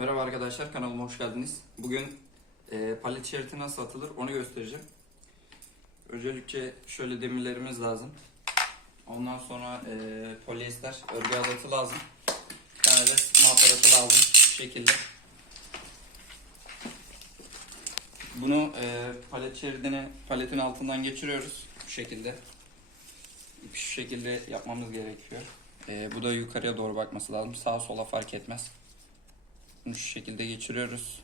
Merhaba arkadaşlar kanalıma hoş geldiniz. Bugün e, palet şeriti nasıl atılır onu göstereceğim. Öncelikle şöyle demirlerimiz lazım. Ondan sonra e, polyester örgü alatı lazım. Bir tane de sıkma aparatı lazım bu şekilde. Bunu e, palet şeridini paletin altından geçiriyoruz bu şekilde. Şu şekilde yapmamız gerekiyor. E, bu da yukarıya doğru bakması lazım. Sağa sola fark etmez. Bunu şu şekilde geçiriyoruz.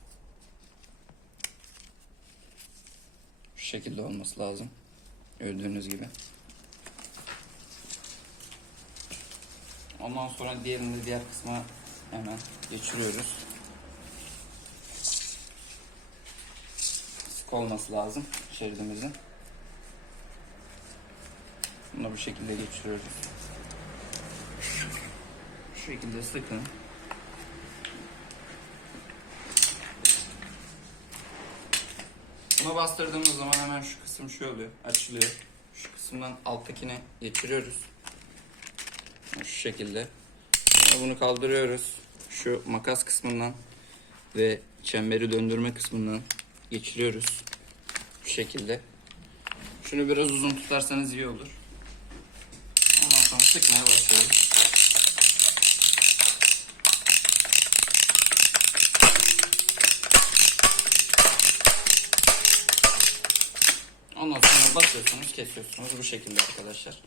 Şu şekilde olması lazım. Gördüğünüz gibi. Ondan sonra diğerini diğer kısma hemen geçiriyoruz. Sık olması lazım şeridimizin. Bunu bu şekilde geçiriyoruz. Şu şekilde sıkın. Buna bastırdığımız zaman hemen şu kısım şu oluyor, açılıyor. Şu kısımdan alttakine geçiriyoruz. Şu şekilde. Sonra bunu kaldırıyoruz. Şu makas kısmından ve çemberi döndürme kısmından geçiriyoruz. Şu şekilde. Şunu biraz uzun tutarsanız iyi olur. Ondan sonra sıkmaya başlıyoruz. Ondan sonra basıyorsunuz, kesiyorsunuz bu şekilde arkadaşlar.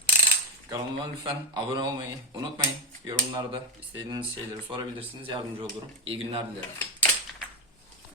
Kanalıma lütfen abone olmayı unutmayın. Yorumlarda istediğiniz şeyleri sorabilirsiniz. Yardımcı olurum. İyi günler dilerim.